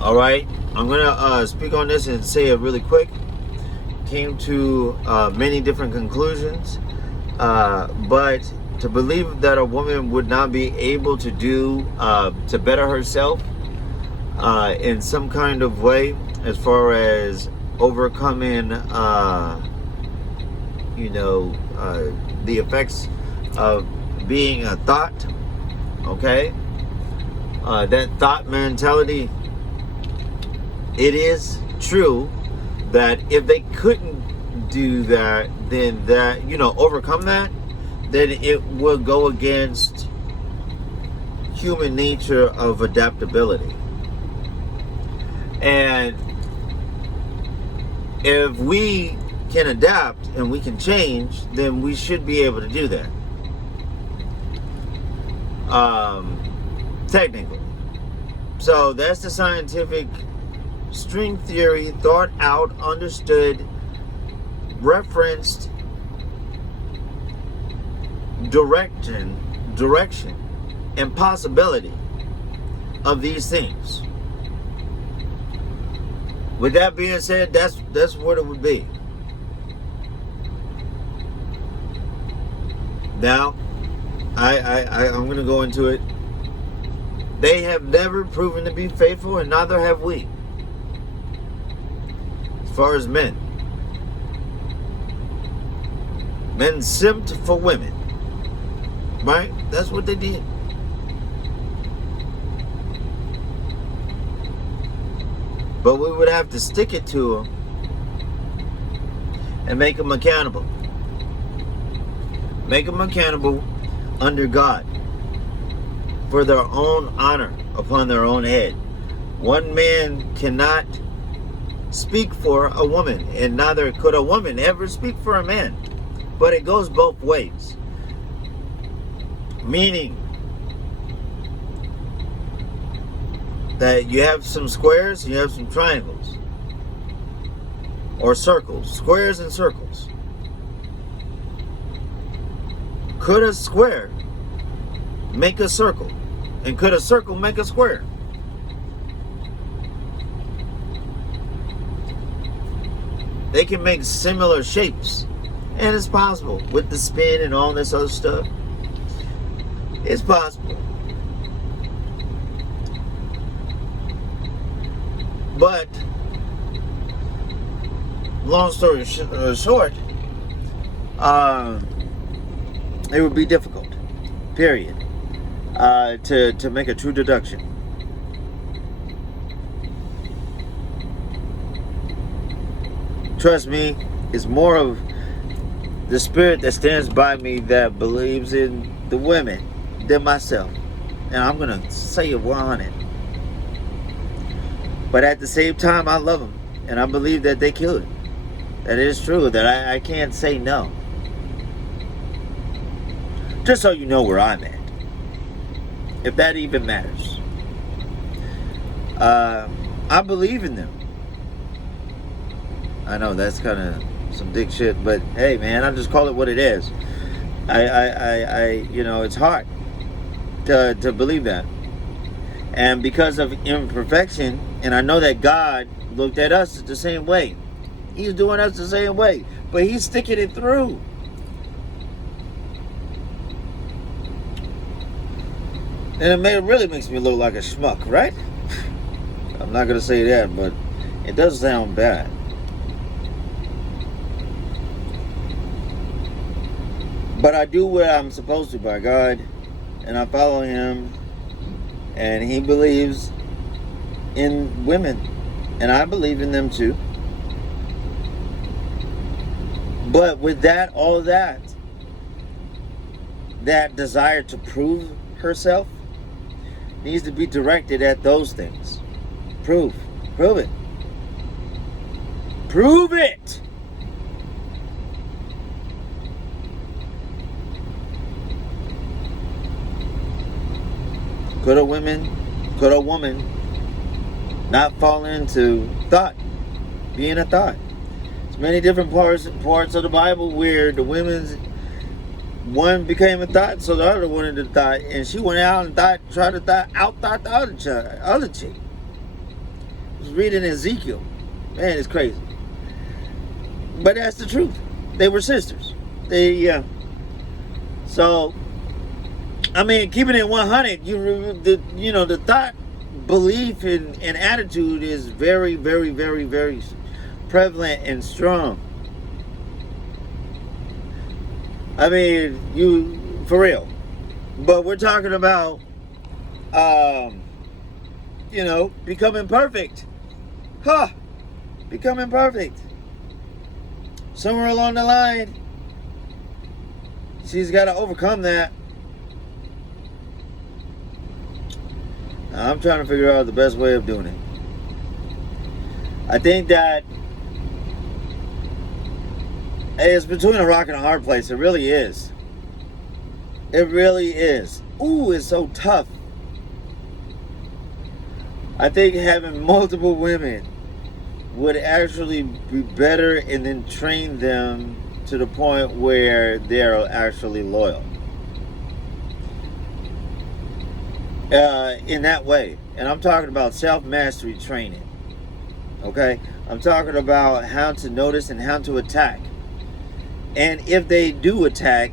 All right, I'm gonna speak on this and say it really quick. Came to many different conclusions, but to believe that a woman would not be able to do to better herself in some kind of way, as far as overcoming, the effects of being a thought. Okay, that thought mentality. It is true that if they couldn't do that, then overcome that, then it would go against human nature of adaptability. And if we can adapt and we can change, then we should be able to do that. Technically. So that's the scientific string theory, thought out, understood, referenced direction, and possibility of these things. With that being said, that's what it would be. Now, I'm going to go into it. They have never proven to be faithful, and neither have we. As far as men simped for women, right? That's what they did. But we would have to stick it to them and make them accountable. Make them accountable under God for their own honor upon their own head. One man cannot speak for a woman, and neither could a woman ever speak for a man. But it goes both ways. Meaning that you have some squares and you have some triangles. Or circles. Squares and circles. Could a square make a circle? And could a circle make a square? They can make similar shapes. And it's possible. With the spin and all this other stuff. It's possible. But, long story short, it would be difficult. Period. To make a true deduction. Trust me, it's more of the spirit that stands by me that believes in the women than myself. And I'm going to say it 100. But at the same time, I love them. And I believe that they could. That is true. That I can't say no. Just so you know where I'm at. If that even matters. I believe in them. I know that's kind of some dick shit, but hey, man, I just call it what it is. It's hard to believe that. And because of imperfection, and I know that God looked at us the same way. He's doing us the same way, but He's sticking it through. And it really makes me look like a schmuck, right? I'm not going to say that, but it does sound bad. But I do what I'm supposed to by God, and I follow Him, and He believes in women, and I believe in them too. But with that, all that desire to prove herself needs to be directed at those things. Prove it. Prove it! Could a woman not fall into thought, being a thought? There's many different parts of the Bible where the women's one became a thought, so the other wanted to thought, and she went out and tried to out-thought the other chick. was reading Ezekiel. Man, it's crazy. But that's the truth. They were sisters. So, I mean, keeping it 100, the thought, belief, and attitude is very, very, very, very prevalent and strong. I mean, for real. But we're talking about, becoming perfect. Becoming perfect. Somewhere along the line, she's got to overcome that. I'm trying to figure out the best way of doing it. I think that it's between a rock and a hard place. It really is. It really is. Ooh, it's so tough. I think having multiple women would actually be better, and then train them to the point where they're actually loyal. In that way. And I'm talking about self-mastery training. Okay? I'm talking about how to notice and how to attack. And if they do attack,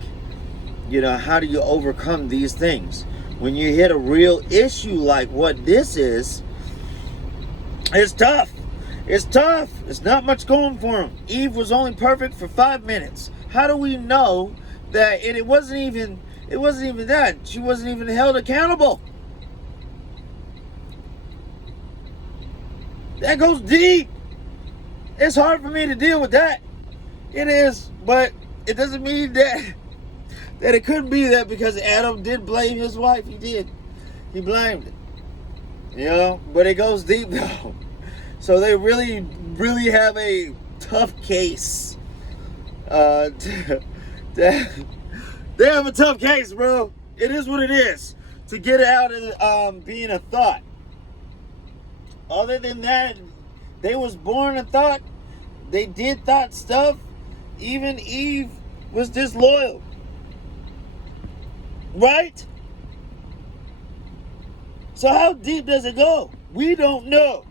how do you overcome these things? When you hit a real issue like what this is, it's tough. It's tough. It's not much going for him. Eve was only perfect for 5 minutes. How do we know that it wasn't even that? She wasn't even held accountable. That goes deep. It's hard for me to deal with that. It is, but it doesn't mean that it couldn't be that, because Adam did blame his wife. He did. He blamed it. But it goes deep though. So they really, really have a tough case. They have a tough case, bro. It is what it is. To get out of being a thought. Other than that, they was born a thought. They did thought stuff. Even Eve was disloyal. Right? So how deep does it go? We don't know.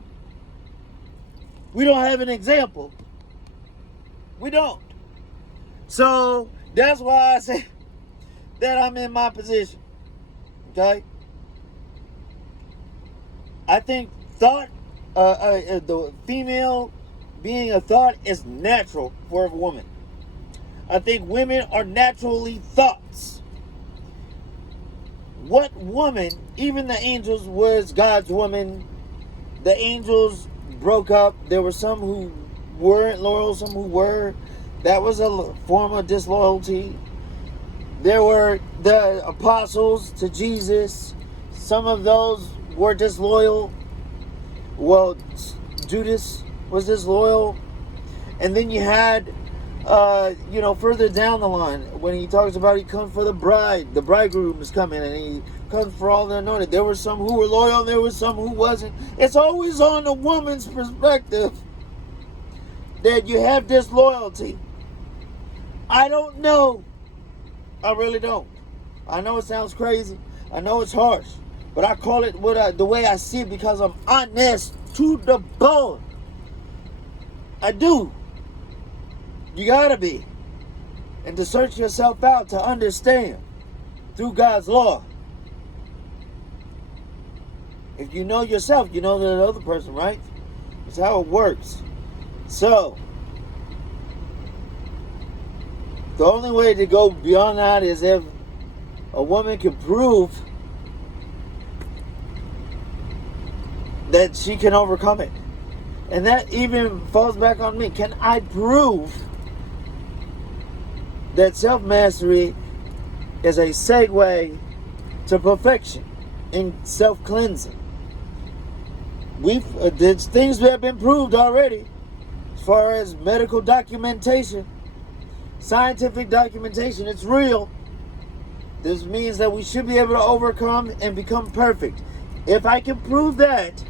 We don't have an example. We don't. So that's why I say that I'm in my position. Okay? I think thought, the female being a thought is natural for a woman. I think women are naturally thoughts. What woman, even the angels, was God's woman? The angels broke up. There were some who weren't loyal, some who were. That was a form of disloyalty. There were the apostles to Jesus. Some of those were disloyal. Well, Judas was disloyal. And then you had, further down the line, when he talks about he comes for the bride. The bridegroom is coming, and he comes for all the anointed. There were some who were loyal, there were some who wasn't. It's always on the woman's perspective that you have disloyalty. I don't know. I really don't. I know it sounds crazy. I know it's harsh. But I call it the way I see it, because I'm honest to the bone. I do. You gotta be. And to search yourself out, to understand through God's law. If you know yourself, you know the other person, right? It's how it works. So, the only way to go beyond that is if a woman can prove that she can overcome it. And that even falls back on me. Can I prove that self-mastery is a segue to perfection in self-cleansing? There's things that have been proved already, as far as medical documentation, scientific documentation. It's real. This means that we should be able to overcome and become perfect. If I can prove that,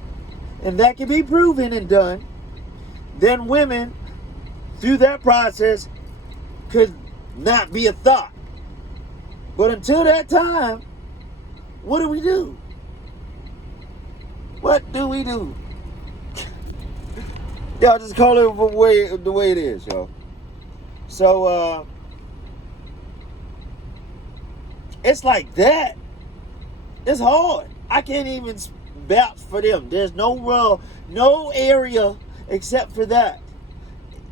and that can be proven and done, then women, through that process, could not be a thought. But until that time, what do we do? What do we do? Y'all just call it the way it is, yo. So it's like that. It's hard. I can't even vouch for them. There's no area except for that.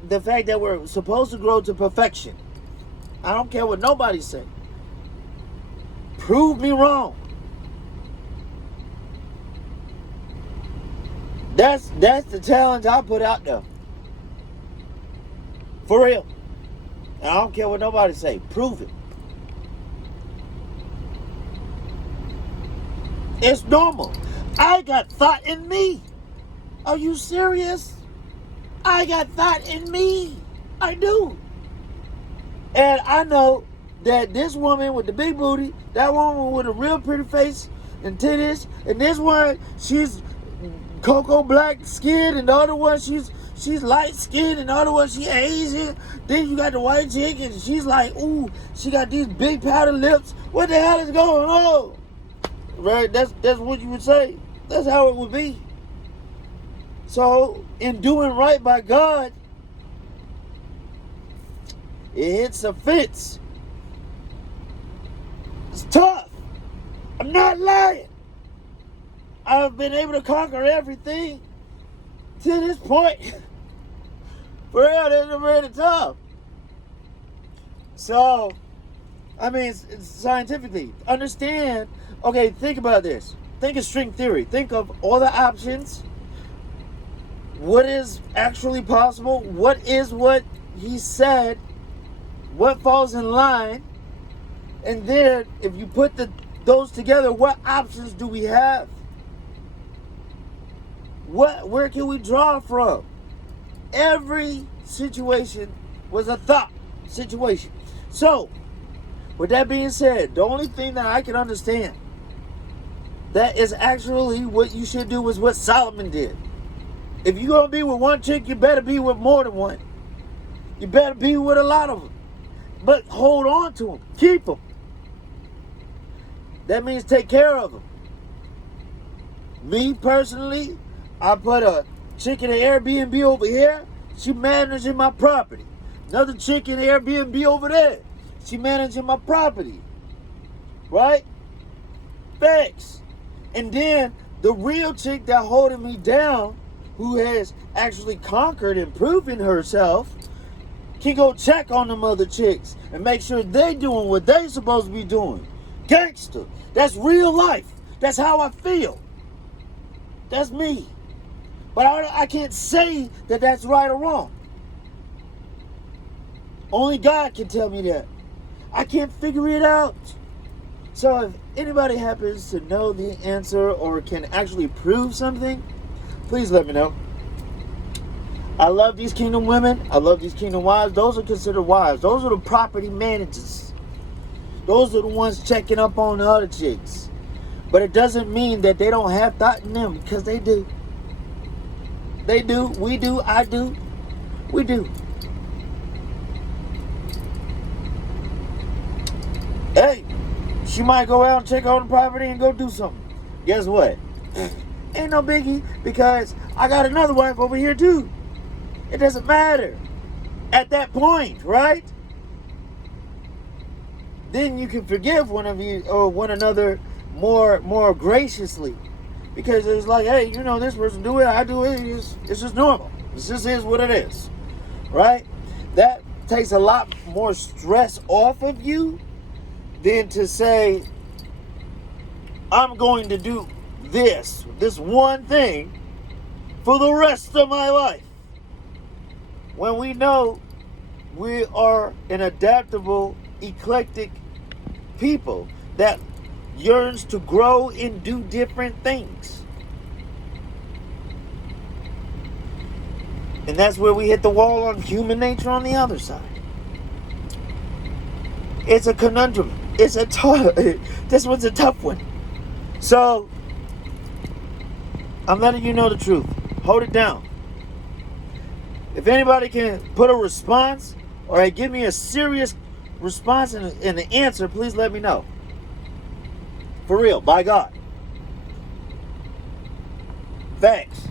The fact that we're supposed to grow to perfection. I don't care what nobody say. Prove me wrong. That's the challenge I put out there. For real. And I don't care what nobody say. Prove it. It's normal. I got thought in me. Are you serious? I got thought in me. I do. And I know that this woman with the big booty, that woman with a real pretty face and titties, and this one, she's cocoa black skin, and the other one, she's light skinned, and the other one, she Asian. Then you got the white chick, and she's like, ooh, she got these big powder lips. What the hell is going on? Right? That's what you would say. That's how it would be. So, in doing right by God, it hits a fence. It's tough. I'm not lying. I've been able to conquer everything to this point. For real, it's really tough. So, I mean, it's scientifically, understand. Okay, think about this. Think of string theory. Think of all the options. What is actually possible? What is what he said? What falls in line? And then, if you put those together, what options do we have? Where can we draw from? Every situation was a thought situation. So, with that being said, the only thing that I can understand that is actually what you should do is what Solomon did. If you're going to be with one chick, you better be with more than one. You better be with a lot of them. But hold on to them. Keep them. That means take care of them. Me personally, I put a chick in an Airbnb over here. She managing my property. Another chick in an Airbnb over there. She managing my property. Right? Facts. And then the real chick that holding me down, who has actually conquered and proven herself, can go check on them other chicks and make sure they doing what they supposed to be doing. Gangster. That's real life. That's how I feel. That's me. But I can't say that that's right or wrong. Only God can tell me that. I can't figure it out. So if anybody happens to know the answer or can actually prove something, please let me know. I love these kingdom women. I love these kingdom wives. Those are considered wives. Those are the property managers. Those are the ones checking up on the other chicks. But it doesn't mean that they don't have thought in them, because they do. They do. We do. I do. We do. Hey, she might go out and check on the property and go do something. Guess what? Ain't no biggie, because I got another wife over here too. It doesn't matter at that point, right? Then you can forgive one of you or one another more graciously, because it's like, hey, you know, this person do it, I do it. It's just normal. This just is what it is, right? That takes a lot more stress off of you than to say, I'm going to do this one thing for the rest of my life. When we know we are an adaptable, eclectic people that yearns to grow and do different things. And that's where we hit the wall on human nature on the other side. It's a conundrum. It's a tough. This one's a tough one. So, I'm letting you know the truth. Hold it down. If anybody can put a response or give me a serious response and an answer, please let me know. For real, by God. Facts.